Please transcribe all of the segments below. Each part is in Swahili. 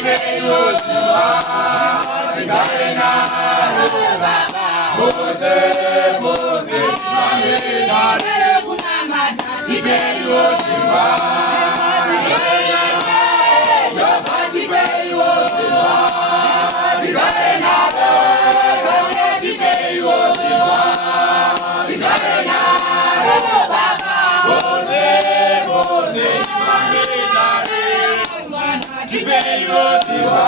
tipeiwo Simba Tigare naro Baba Mose tifambe naro kunamata tipeiwo Simba Tigare naro Jehovha tipeiwo Simba Tigare naro tipeiwo Simba Tigare naro Baba Mose tifambe naro tipeiwo Simba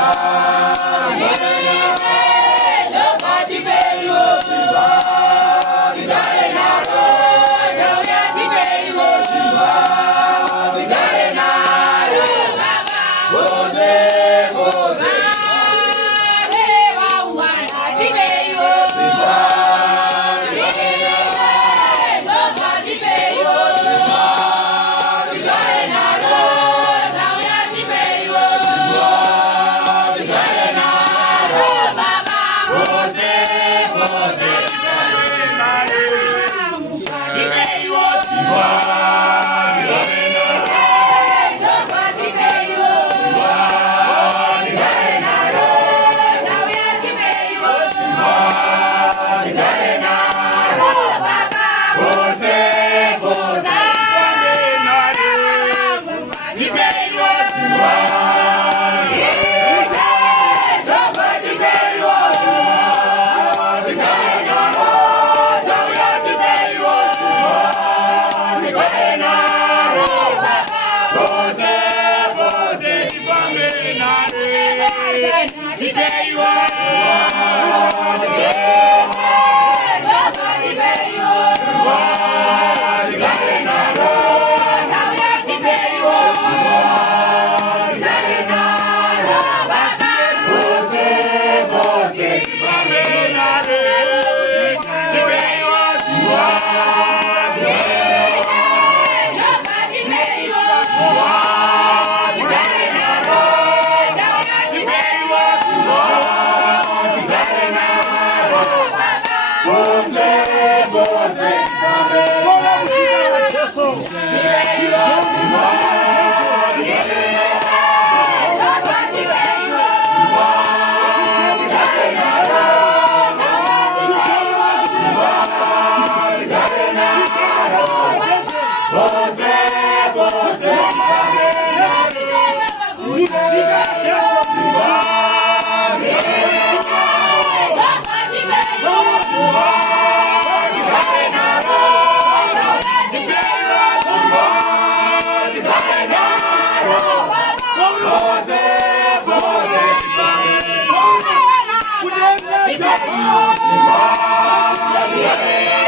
Jehovha tipeiwo Simba Tigare naro tipeiwo Simba Tigare naro Baba Mose tipeiwo Simba Simba